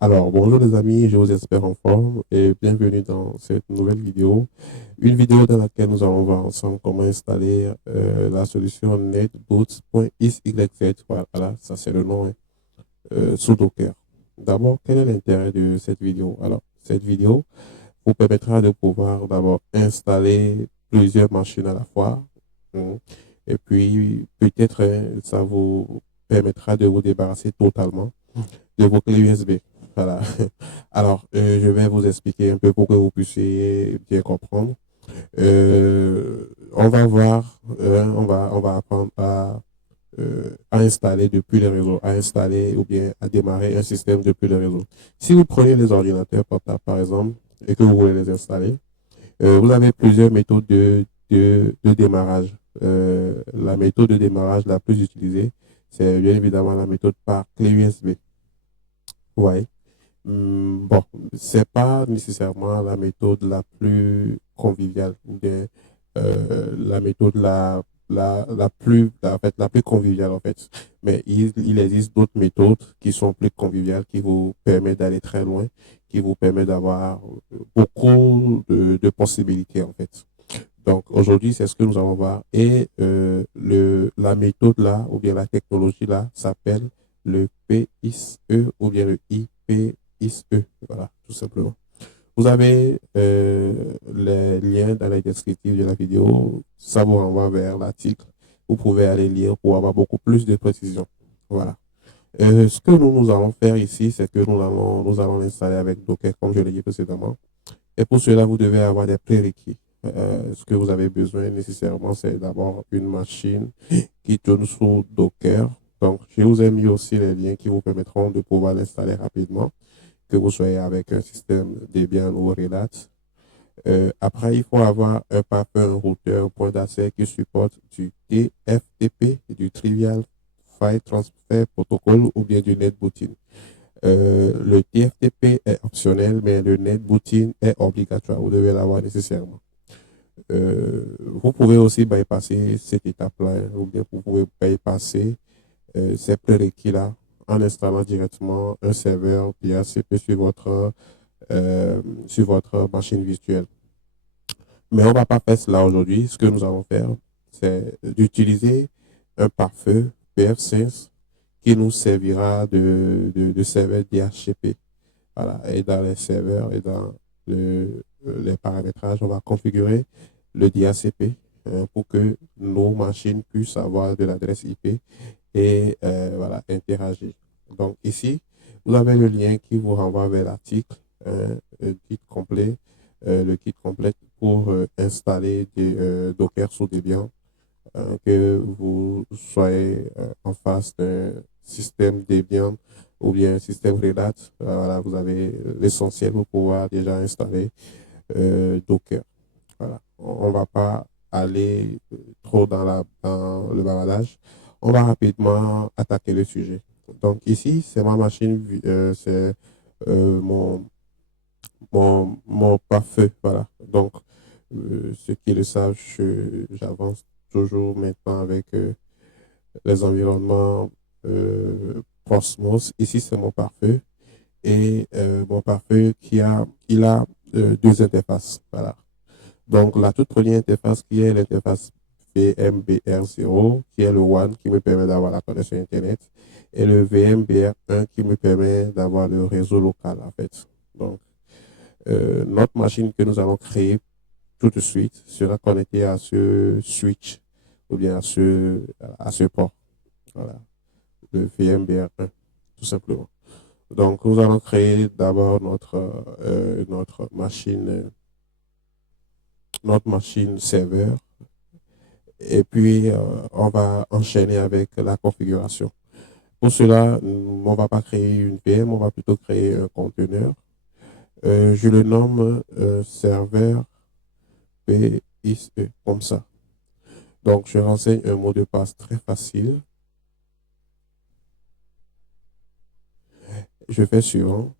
Alors, bonjour les amis, je vous espère en forme et bienvenue dans cette nouvelle vidéo. Une vidéo dans laquelle nous allons voir ensemble comment installer la solution netboots.xyz. Voilà, ça c'est le nom sous Docker. D'abord, quel est l'intérêt de cette vidéo? Alors, cette vidéo vous permettra de pouvoir d'abord installer plusieurs machines à la fois. hein, Et puis, peut-être, ça vous permettra de vous débarrasser totalement de vos clés USB. Voilà. Alors, je vais vous expliquer un peu pour que vous puissiez bien comprendre. On va voir, on va apprendre à installer depuis le réseau, à installer ou bien à démarrer un système depuis le réseau. Si vous prenez les ordinateurs portables, par exemple, et que vous voulez les installer, vous avez plusieurs méthodes de démarrage. La méthode de démarrage la plus utilisée, c'est bien évidemment la méthode par clé USB. Ouais. Bon, c'est pas nécessairement la méthode la plus conviviale ou bien la méthode la plus en fait la plus conviviale en fait. Mais il existe d'autres méthodes qui sont plus conviviales, qui vous permettent d'aller très loin, qui vous permettent d'avoir beaucoup de possibilités en fait. Donc aujourd'hui, c'est ce que nous allons voir. Et la méthode là, ou bien la technologie là, s'appelle le PISE ou bien le IPISE. Voilà, tout simplement. Vous avez les liens dans la descriptive de la vidéo. Ça vous renvoie vers l'article. Vous pouvez aller lire pour avoir beaucoup plus de précision. Voilà. Ce que nous allons faire ici, c'est que nous allons l'installer avec Docker, comme je l'ai dit précédemment. Et pour cela, vous devez avoir des prérequis. Ce que vous avez besoin nécessairement, c'est d'abord une machine qui tourne sous Docker. Donc, je vous ai mis aussi les liens qui vous permettront de pouvoir l'installer rapidement, que vous soyez avec un système Debian ou Red Hat. Après, il faut avoir un pare-feu, un routeur, un point d'accès qui supporte du TFTP, du Trivial File Transfer Protocol ou bien du netbooting. Le TFTP est optionnel, mais le netbooting est obligatoire. Vous devez l'avoir nécessairement. Vous pouvez aussi bypasser cette étape-là, hein, ou bien vous pouvez bypasser ces prérequis-là en installant directement un serveur DHCP sur votre machine virtuelle. Mais on ne va pas faire cela aujourd'hui. Ce que nous allons faire, c'est d'utiliser un pare-feu PF5 qui nous servira de serveur DHCP. Voilà. Et dans les serveurs et dans les paramétrages, on va configurer le DHCP pour que nos machines puissent avoir de l'adresse IP et voilà, interagir. Donc ici, vous avez le lien qui vous renvoie vers l'article, le kit complet pour installer des Docker sous Debian, que vous soyez en face d'un système Debian ou bien un système Red Hat. Voilà, vous avez l'essentiel pour pouvoir déjà installer Docker. Voilà. On ne va pas aller trop dans le bavardage. On va rapidement attaquer le sujet. Donc ici, c'est ma machine, c'est mon, mon pare-feu. Voilà. Donc, ceux qui le savent, j'avance toujours maintenant avec les environnements Prosmos. Ici, c'est mon pare-feu. Et mon pare-feu il a deux interfaces. Voilà. Donc, la toute première interface qui est l'interface VMBR0, qui est le One qui me permet d'avoir la connexion Internet, et le VMBR1 qui me permet d'avoir le réseau local, en fait. Donc, notre machine que nous allons créer tout de suite sera connectée à ce switch ou bien à ce port. Voilà, le VMBR1, tout simplement. Donc, nous allons créer d'abord notre machine serveur. Et puis, on va enchaîner avec la configuration. Pour cela, on ne va pas créer une VM, on va plutôt créer un conteneur. Je le nomme serveur PISE, comme ça. Donc, je renseigne un mot de passe très facile. Je fais suivant.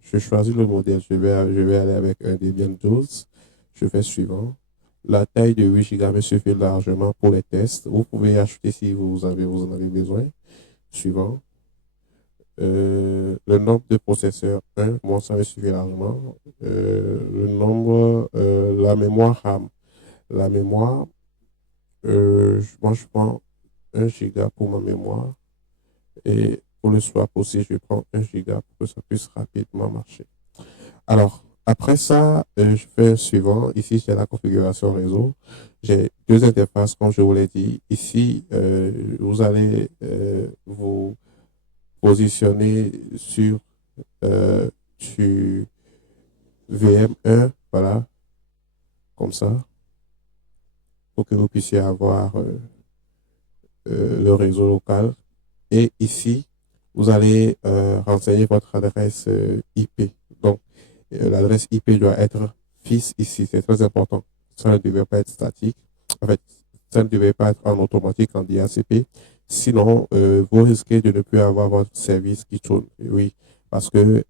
Je choisis le modèle. Je vais aller avec un Debian 12. Je fais suivant. La taille de 8 Go me suffit largement pour les tests. Vous pouvez ajouter si vous en avez besoin. Suivant. le nombre de processeurs 1, moi ça me suffit largement. Le nombre, la mémoire RAM. La mémoire, moi je prends 1 giga pour ma mémoire et pour le swap aussi, je prends 1 giga pour que ça puisse rapidement marcher. Alors, après ça, je fais un suivant. Ici, j'ai la configuration réseau. J'ai deux interfaces, comme je vous l'ai dit. Ici, vous allez vous positionner euh, sur VM1, voilà, comme ça, pour que vous puissiez avoir le réseau local. Et ici, vous allez renseigner votre adresse IP. Donc, l'adresse IP doit être fixe ici. C'est très important. Ça ne devait pas être statique. En fait, ça ne devait pas être en automatique en DHCP. Sinon, vous risquez de ne plus avoir votre service qui tourne. Oui, parce que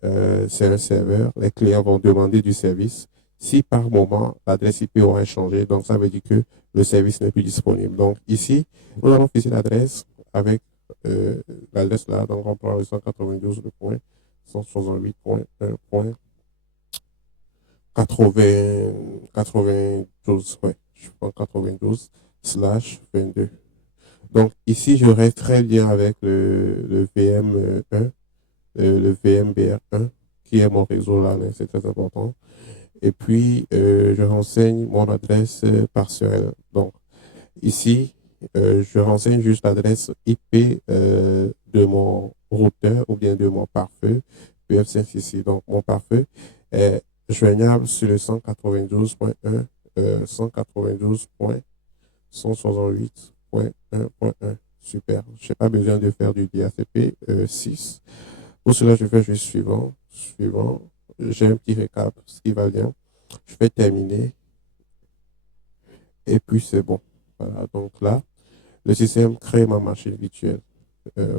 c'est un serveur. Les clients vont demander du service. Si par moment, l'adresse IP aura changé, donc ça veut dire que le service n'est plus disponible. Donc ici, nous allons fixer l'adresse avec euh, l'adresse là. Donc on prend le 192.168.1.92, ouais, je prends 92/22. Donc ici, je reste très bien avec le VM1, le VMBR1, qui est mon réseau là, mais c'est très important. Et puis, je renseigne mon adresse partielle. Donc, ici, je renseigne juste l'adresse IP de mon routeur ou bien de mon pare-feu PF5 ici. Donc, mon pare-feu est joignable sur le 192.1, 192.168.1.1. Super. Je n'ai pas besoin de faire du DHCP 6. Pour cela, je fais juste suivant. Suivant. J'ai un petit récap, ce qui va bien. Je fais terminer et puis c'est bon. Voilà. Donc là, le système crée ma machine virtuelle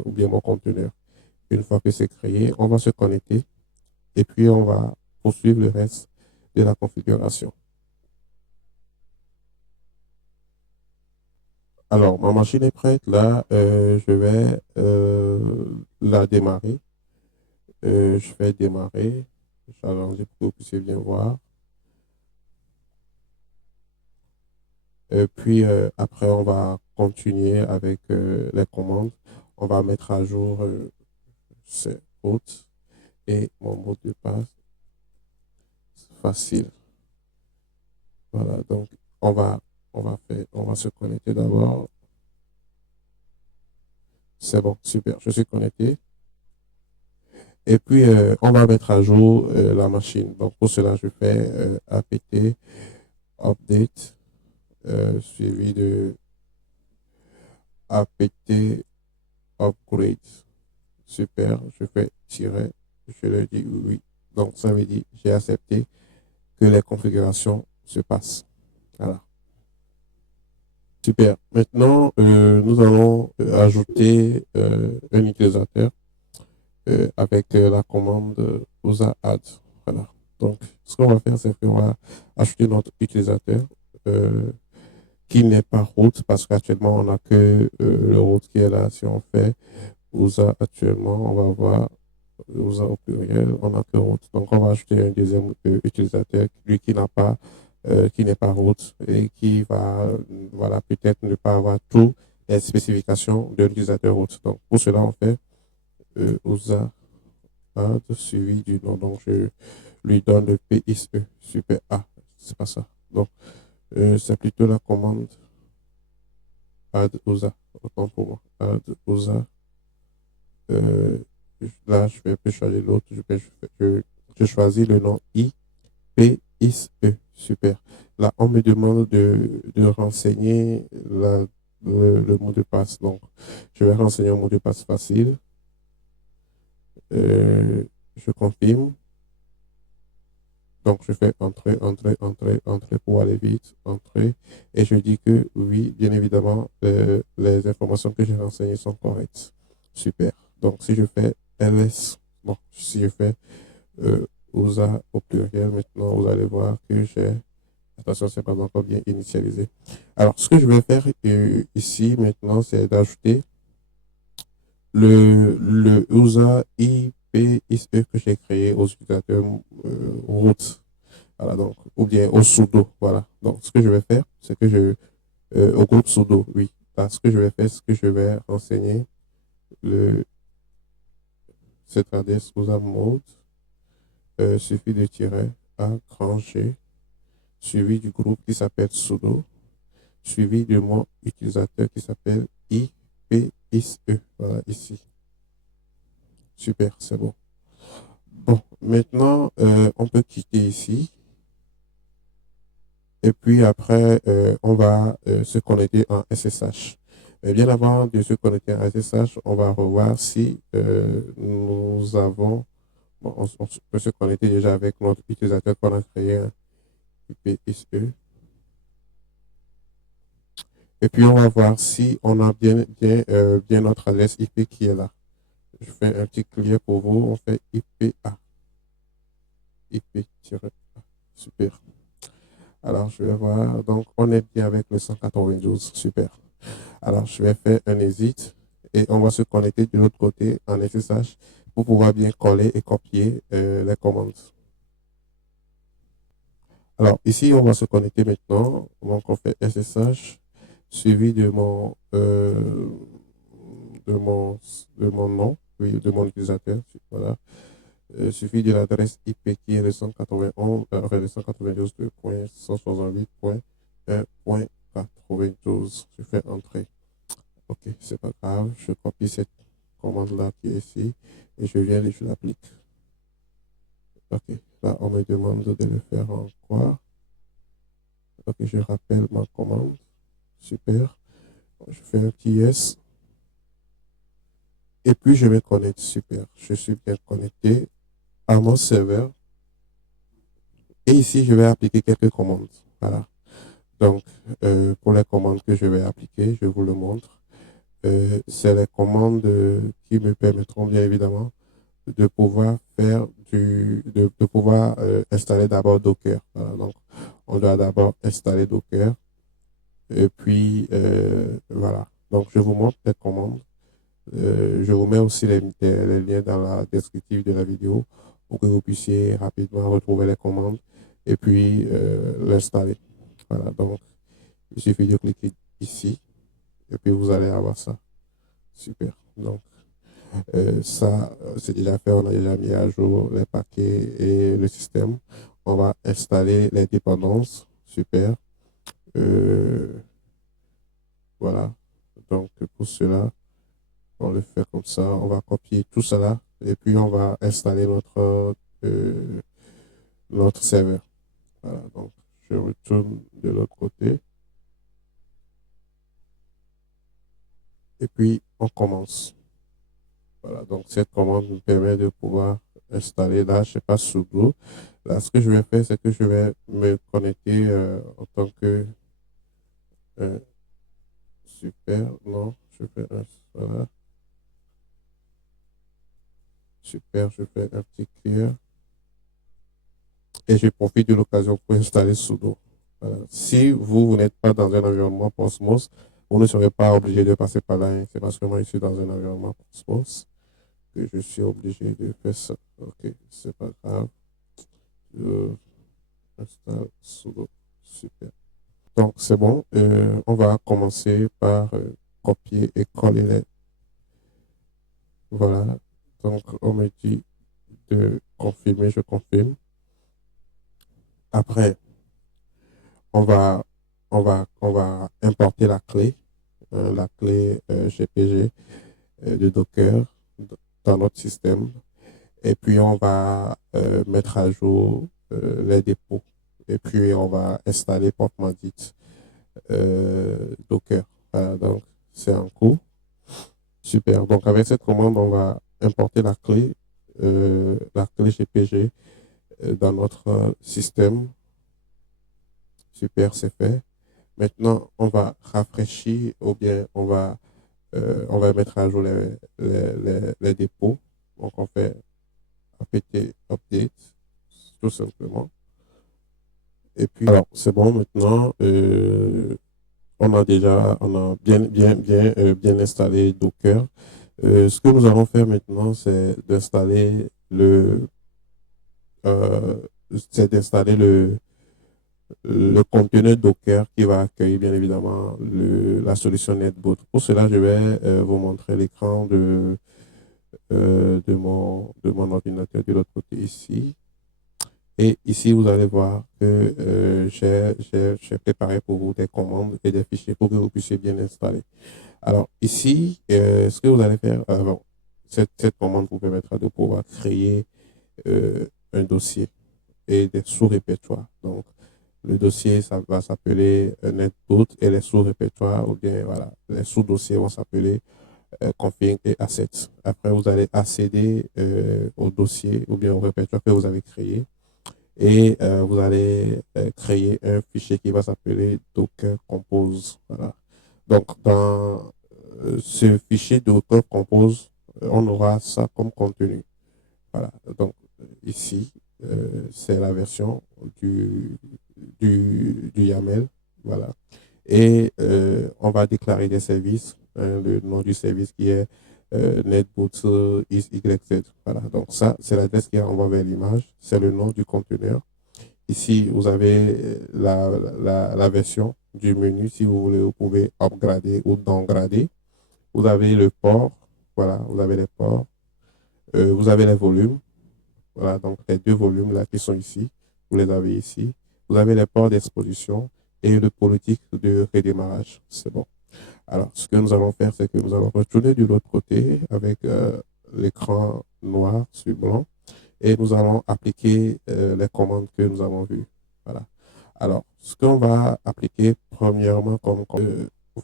ou bien mon conteneur. Une fois que c'est créé, on va se connecter et puis on va poursuivre le reste de la configuration. Alors, ma machine est prête. Là, je vais la démarrer. Je vais démarrer. J'allonge pour que vous puissiez bien voir. Puis après, on va continuer avec les commandes. On va mettre à jour ces routes et mon mot de passe facile. Voilà, donc on va se connecter d'abord. C'est bon, super, je suis connecté. Et puis, on va mettre à jour la machine. Donc, pour cela, je fais apt update suivi de apt upgrade. Super, je fais tirer, je le dis oui. Donc, ça veut dire j'ai accepté que les configurations se passent. Voilà. Super. Maintenant, nous allons ajouter un utilisateur avec la commande user add. Voilà. Donc, ce qu'on va faire, c'est qu'on va ajouter notre utilisateur qui n'est pas root parce qu'actuellement, on n'a que le root qui est là. Si on fait user actuellement, on va voir user au pluriel, on n'a que root. Donc, on va ajouter un deuxième utilisateur, lui qui n'est pas root et qui va, voilà, peut-être ne pas avoir toutes les spécifications de l'utilisateur root. Donc, pour cela, on fait user add suivi du nom. Donc, je lui donne le PISE. Super. Ah, c'est pas ça. Donc, c'est plutôt la commande add user. Autant pour moi. Add user. Euh, Là, je vais changer l'autre. Je choisis le nom IPISE. Super. Là, on me demande de renseigner le mot de passe. Donc, je vais renseigner un mot de passe facile. Je confirme. Donc, je fais entrer, entrer, entrer, entrer pour aller vite, entrer. Et je dis que oui, bien évidemment, les informations que j'ai renseignées sont correctes. Super. Donc, si je fais ls, bon, si je fais USA au pluriel, maintenant, vous allez voir que j'ai, attention, c'est pas encore bien initialisé. Alors, ce que je vais faire ici, maintenant, c'est d'ajouter le user IP ISE que j'ai créé aux utilisateurs root. Voilà, donc, ou bien au sudo. Voilà. Donc, ce que je vais faire, c'est que au groupe sudo, oui. Là, ce que je vais faire, c'est que je vais renseigner le, cette adresse user mode, suffit de tirer A grand G, suivi du groupe qui s'appelle sudo, suivi de mon utilisateur qui s'appelle IPISE. Voilà, ici. Super, c'est bon. Bon, maintenant, on peut quitter ici. Et puis après, on va se connecter en SSH. Mais bien avant de se connecter en SSH, on va revoir si nous avons, bon, on peut se connecter déjà avec notre utilisateur qu'on a créé, hein, IPSE. Et puis on va voir si on a bien notre adresse IP qui est là. Je fais un petit clear pour vous, on fait IPA. IP-A. Super. Alors, je vais voir. Donc, on est bien avec le 192. Super. Alors, je vais faire un exit et on va se connecter de l'autre côté en SSH pour pouvoir bien coller et copier les commandes. Alors, ici, on va se connecter maintenant. Donc, on fait SSH suivi de mon, de mon nom, oui, de mon utilisateur. Voilà. Suivi de l'adresse IP qui est le 191, le 192.168.1.92. Je fais entrer. Ok, c'est pas grave. Je copie cette commande-là qui est ici et je viens et je l'applique. Ok, là, on me demande de le faire en quoi? Ok, je rappelle ma commande. Super. Je fais un petit yes. Et puis, je me connecte. Super. Je suis bien connecté à mon serveur. Et ici, je vais appliquer quelques commandes. Voilà. Donc, pour les commandes que je vais appliquer, je vous le montre. C'est les commandes qui me permettront bien évidemment de pouvoir faire de pouvoir installer d'abord Docker. Voilà, donc, on doit d'abord installer Docker. Et puis, voilà. Donc, je vous montre les commandes. Je vous mets aussi les liens dans la descriptive de la vidéo pour que vous puissiez rapidement retrouver les commandes et puis l'installer. Voilà, donc, il suffit de cliquer ici et puis vous allez avoir ça. Super. Donc, ça, c'est déjà fait. On a déjà mis à jour les paquets et le système. On va installer les dépendances. Super. Euh, voilà. Donc, pour cela, on le fait comme ça. On va copier tout cela et puis on va installer notre serveur. Voilà. Donc, je retourne de l'autre côté et puis on commence. Voilà, donc cette commande me permet de pouvoir installer là, je ne sais pas sudo. Là, ce que je vais faire, c'est que je vais me connecter en tant que euh, super, non, je fais un, voilà, super, je fais un petit clear et je profite de l'occasion pour installer sudo. Voilà. Si vous n'êtes pas dans un environnement Postmos, vous ne serez pas obligé de passer par là, hein. C'est parce que moi, je suis dans un environnement Postmos que je suis obligé de faire ça. Ok, c'est pas grave. Je installe sudo. Super. Donc, c'est bon. On va commencer par copier et coller les. Voilà. Donc, on me dit de confirmer, je confirme. Après, on va, on va importer la clé GPG de Docker dans notre système. Et puis, on va mettre à jour les dépôts. Et puis, on va installer proprement dit Docker. Voilà, donc, c'est en cours. Super. Donc, avec cette commande, on va importer la clé GPG dans notre système. Super, c'est fait. Maintenant, on va rafraîchir ou bien on va mettre à jour les dépôts. Donc, on fait apt update, tout simplement. Et puis, alors, c'est bon maintenant. On a bien installé Docker. Ce que nous allons faire maintenant, euh, c'est d'installer le conteneur Docker qui va accueillir bien évidemment la solution NetBoot. Pour cela, je vais vous montrer l'écran de mon ordinateur de l'autre côté ici. Et ici, vous allez voir que j'ai préparé pour vous des commandes et des fichiers pour que vous puissiez bien installer. Alors ici, ce que vous allez faire, bon, cette commande vous permettra de pouvoir créer un dossier et des sous-répertoires. Donc, le dossier, ça va s'appeler NetBoot et les sous-répertoires, ou bien voilà, les sous-dossiers vont s'appeler config et assets. Après, vous allez accéder au dossier ou bien au répertoire que vous avez créé et vous allez créer un fichier qui va s'appeler Docker Compose. Voilà. Donc, dans ce fichier Docker Compose, on aura ça comme contenu. Voilà. Donc, ici, c'est la version du YAML. Voilà. Et on va déclarer des services. Hein, le nom du service qui est netboot is YZ. Voilà. Donc, ça, c'est l'adresse qui envoie vers l'image. C'est le nom du conteneur. Ici, vous avez la version du menu. Si vous voulez, vous pouvez upgrader ou downgrader. Vous avez le port. Voilà, vous avez les ports. Vous avez les volumes. Voilà, donc les deux volumes là qui sont ici, vous les avez ici. Vous avez les ports d'exposition et le politique de redémarrage. C'est bon. Alors, ce que nous allons faire, c'est que nous allons retourner de l'autre côté avec l'écran noir sur blanc et nous allons appliquer les commandes que nous avons vues. Voilà. Alors, ce qu'on va appliquer premièrement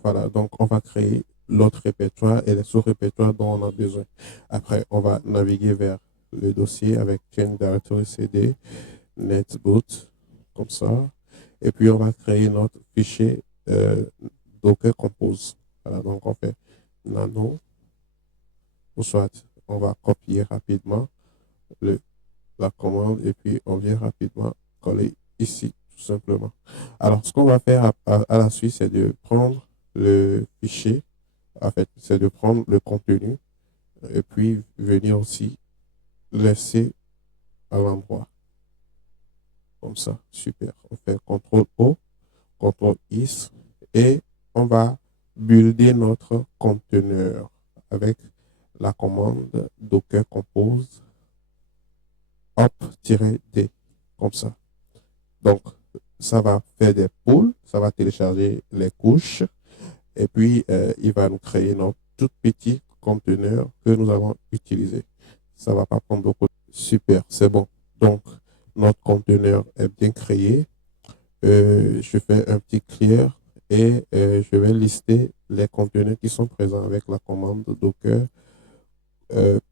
voilà, donc on va créer l'autre répertoire et les sous-répertoires dont on a besoin. Après, on va naviguer vers le dossier avec Change Directory CD, NetBoot, comme ça. Et puis, on va créer notre fichier Docker Compose. Voilà, donc on fait nano, ou soit on va copier rapidement la commande et puis on vient rapidement coller ici, tout simplement. Alors, ce qu'on va faire à la suite, c'est de prendre le fichier, en fait, c'est de prendre le contenu et puis venir aussi laisser à l'endroit. Comme ça, super. On fait CTRL-O, CTRL-IS et on va builder notre conteneur avec la commande Docker Compose up-D, comme ça. Donc, ça va faire des pools, ça va télécharger les couches et puis il va nous créer notre tout petit conteneur que nous allons utiliser. Ça va pas prendre beaucoup. Super, c'est bon. Donc, notre conteneur est bien créé. Je fais un petit clear et je vais lister les conteneurs qui sont présents avec la commande docker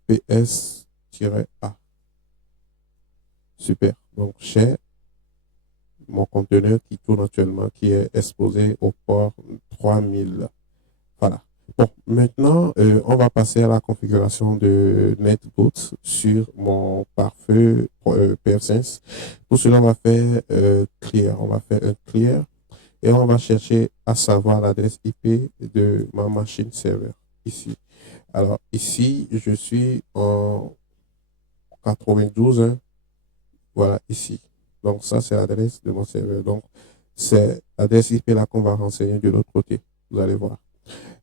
ps-a. Super. Donc, j'ai mon conteneur qui tourne actuellement, qui est exposé au port 3000. Voilà. Bon, maintenant, on va passer à la configuration de NetBoot sur mon pare-feu PF5. Pour cela, on va faire clear. On va faire un clear et on va chercher à savoir l'adresse IP de ma machine serveur ici. Alors, ici, je suis en 92, hein. Voilà, ici. Donc, ça, c'est l'adresse de mon serveur. Donc, c'est l'adresse IP là qu'on va renseigner de l'autre côté. Vous allez voir.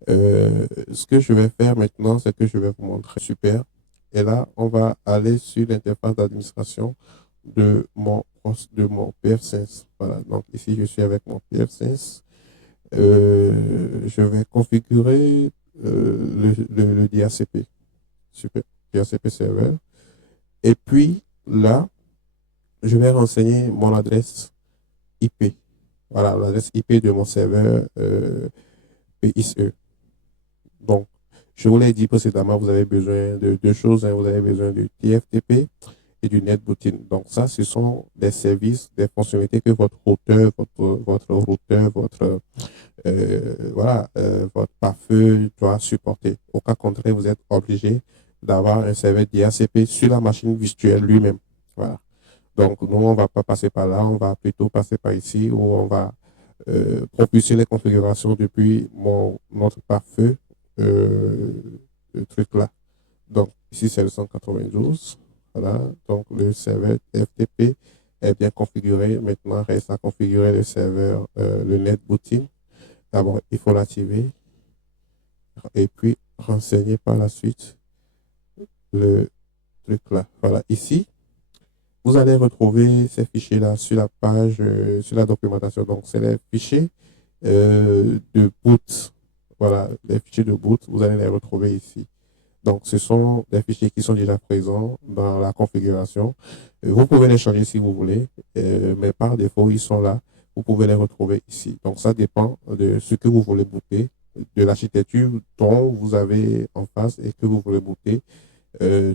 Ce que je vais faire maintenant, c'est que je vais vous montrer. Super. Et là, on va aller sur l'interface d'administration de mon PF5. Voilà. Donc, ici, je suis avec mon PF5. Je vais configurer le DHCP. Super. DHCP serveur. Et puis, là, je vais renseigner mon adresse IP. Voilà, l'adresse IP de mon serveur PISE. Donc, je vous l'ai dit précédemment, vous avez besoin de deux choses. Hein. Vous avez besoin du TFTP et du NetBooting. Donc, ça, ce sont des services, des fonctionnalités que votre routeur, votre pare-feu doit supporter. Au cas contraire, vous êtes obligé d'avoir un serveur DHCP sur la machine virtuelle lui-même. Voilà. Donc, nous, on ne va pas passer par là, on va plutôt passer par ici où on va propulser les configurations depuis notre pare-feu truc là. Donc, ici, c'est le 192. Voilà. Donc, le serveur FTP est bien configuré. Maintenant, reste à configurer le serveur, le netbooting. D'abord, il faut l'activer et puis renseigner par la suite le truc là. Voilà. Ici, vous allez retrouver ces fichiers-là sur la page, sur la documentation. Donc, c'est les fichiers de boot. Voilà, les fichiers de boot, vous allez les retrouver ici. Donc, ce sont des fichiers qui sont déjà présents dans la configuration. Vous pouvez les changer si vous voulez, mais par défaut, ils sont là. Vous pouvez les retrouver ici. Donc, ça dépend de ce que vous voulez booter, de l'architecture dont vous avez en face et que vous voulez booter.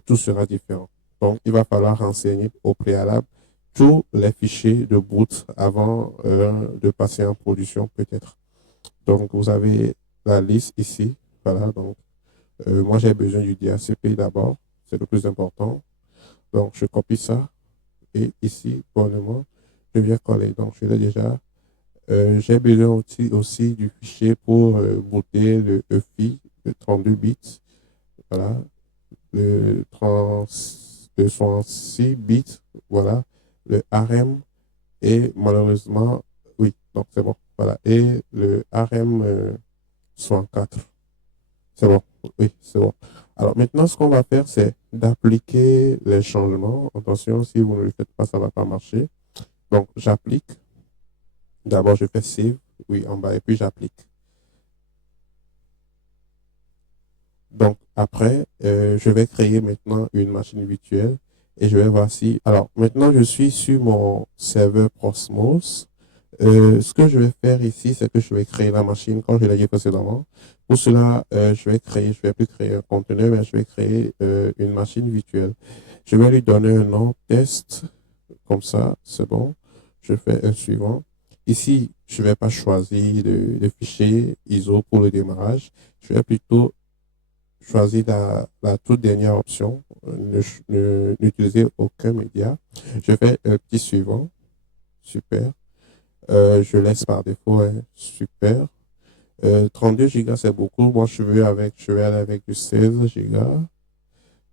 Tout sera différent. Donc, il va falloir renseigner au préalable tous les fichiers de boot avant de passer en production peut-être. Donc, vous avez la liste ici. Voilà, donc moi, j'ai besoin du DHCP d'abord. C'est le plus important. Donc, je copie ça. Et ici, pour le moment, je viens coller. Donc, je l'ai déjà. J'ai besoin aussi du fichier pour booter le EFI de 32 bits. Voilà. Le 66 bits. Voilà. Le ARM. Et malheureusement, oui, donc c'est bon. Voilà. Et le ARM 64. C'est bon. Oui, c'est bon. Alors maintenant, ce qu'on va faire, c'est d'appliquer les changements. Attention, si vous ne le faites pas, ça ne va pas marcher. Donc, j'applique. D'abord, je fais save, oui, en bas, et puis j'applique. Donc, après, je vais créer maintenant une machine virtuelle et je vais voir si... Alors, maintenant, je suis sur mon serveur Prosmos. Ce que je vais faire ici, c'est que je vais créer la machine comme je l'ai dit précédemment. Pour cela, je vais plus créer un conteneur, mais je vais créer une machine virtuelle. Je vais lui donner un nom, test, comme ça, c'est bon. Je fais un suivant. Ici, je ne vais pas choisir de fichier ISO pour le démarrage. Je vais plutôt choisir la toute dernière option, n'utiliser aucun média. Je fais un petit suivant, super. Je laisse par défaut, hein. Super. 32 Go, c'est beaucoup. Moi, je vais aller avec du 16 Go.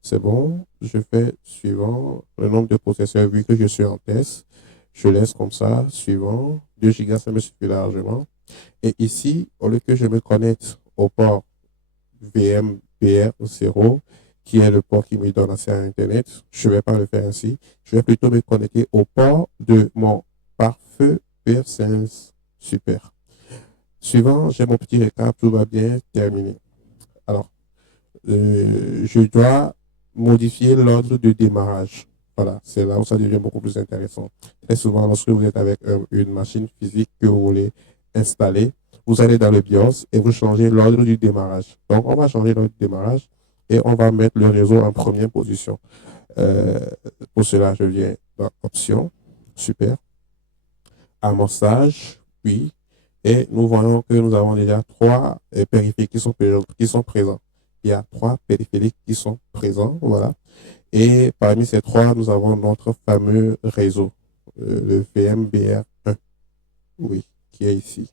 C'est bon. Je fais suivant. Le nombre de processeurs, vu que je suis en test, je laisse comme ça. Suivant. 2 Go, ça me suffit largement. Et ici, au lieu que je me connecte au port VMBR0, qui est le port qui me donne accès à Internet, je ne vais pas le faire ainsi. Je vais plutôt me connecter au port de mon pare-feu PR15. Super. Suivant, j'ai mon petit récap, tout va bien, terminé. Alors, je dois modifier l'ordre de démarrage. Voilà, c'est là où ça devient beaucoup plus intéressant. Très souvent, lorsque vous êtes avec une machine physique que vous voulez installer, vous allez dans le BIOS et vous changez l'ordre du démarrage. Donc, on va changer l'ordre du démarrage et on va mettre le réseau en première position. Euh, pour cela, je viens dans Options, super, amorçage, puis, et nous voyons que nous avons déjà trois périphériques qui sont présents. Il y a trois périphériques qui sont présents, voilà. Et parmi ces trois, nous avons notre fameux réseau, le VMBR1, oui, qui est ici.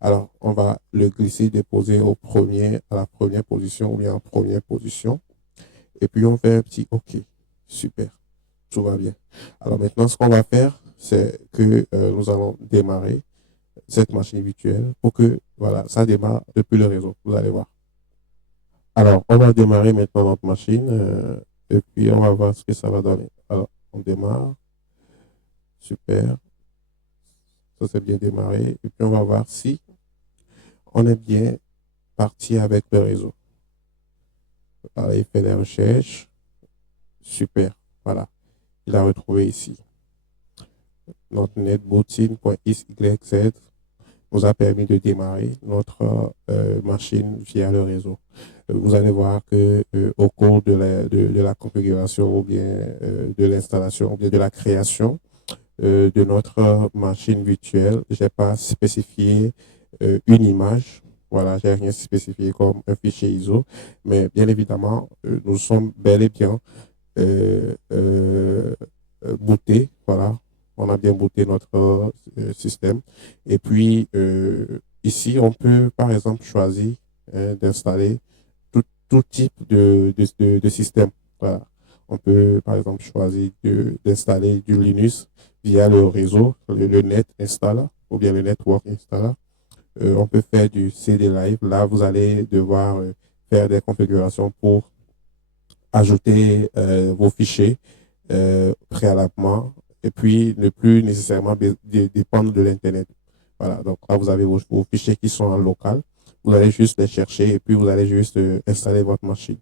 Alors, on va le glisser, déposer à la première position ou bien en première position. Et puis, on fait un petit OK. Super. Tout va bien. Alors maintenant, ce qu'on va faire, c'est que nous allons démarrer cette machine virtuelle pour que, voilà, ça démarre depuis le réseau. Vous allez voir. Alors, on va démarrer maintenant notre machine et puis on va voir ce que ça va donner. Alors, on démarre. Super. Ça s'est bien démarré. Et puis, on va voir si on est bien parti avec le réseau. Alors, il fait des recherches. Super. Voilà. Il a retrouvé ici. Notre netbooting.xyz nous a permis de démarrer notre machine via le réseau. Vous allez voir que au cours de la configuration ou bien de l'installation ou bien de la création de notre machine virtuelle, j'ai pas spécifié une image. Voilà, j'ai rien spécifié comme un fichier ISO, mais bien évidemment, nous sommes bel et bien bootés. Voilà, on a bien booté notre système. Et puis, ici, on peut, par exemple, choisir d'installer tout type de système. Voilà. On peut, par exemple, choisir d'installer du Linux via le réseau, le net installer, ou bien le network installer. On peut faire du CD Live. Là, vous allez devoir faire des configurations pour ajouter vos fichiers préalablement et puis ne plus nécessairement dépendre de l'Internet. Voilà, donc là, vous avez vos fichiers qui sont en local. Vous allez juste les chercher et puis vous allez juste installer votre machine.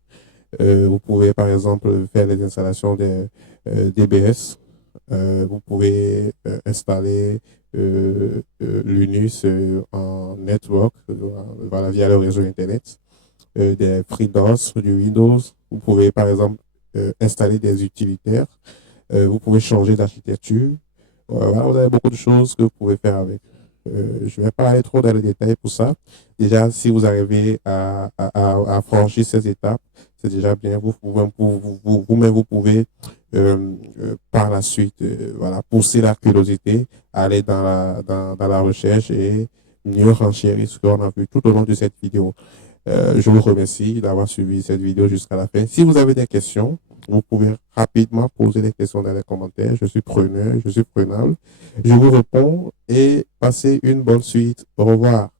Vous pouvez, par exemple, faire les installations des DBS. Vous pouvez installer Linux en network, voilà, via le réseau Internet, des FreeDOS, du Windows. Vous pouvez, par exemple, installer des utilitaires. Vous pouvez changer d'architecture. Voilà, vous avez beaucoup de choses que vous pouvez faire avec. Je ne vais pas aller trop dans les détails pour ça. Déjà, si vous arrivez à franchir ces étapes, c'est déjà bien. Vous-même, vous pouvez par la suite voilà, pousser la curiosité, aller dans la recherche et mieux renchérir ce qu'on a vu tout au long de cette vidéo. Je vous remercie d'avoir suivi cette vidéo jusqu'à la fin. Si vous avez des questions, vous pouvez rapidement poser les questions dans les commentaires. Je suis preneur, je suis prenable. Je vous réponds et passez une bonne suite. Au revoir.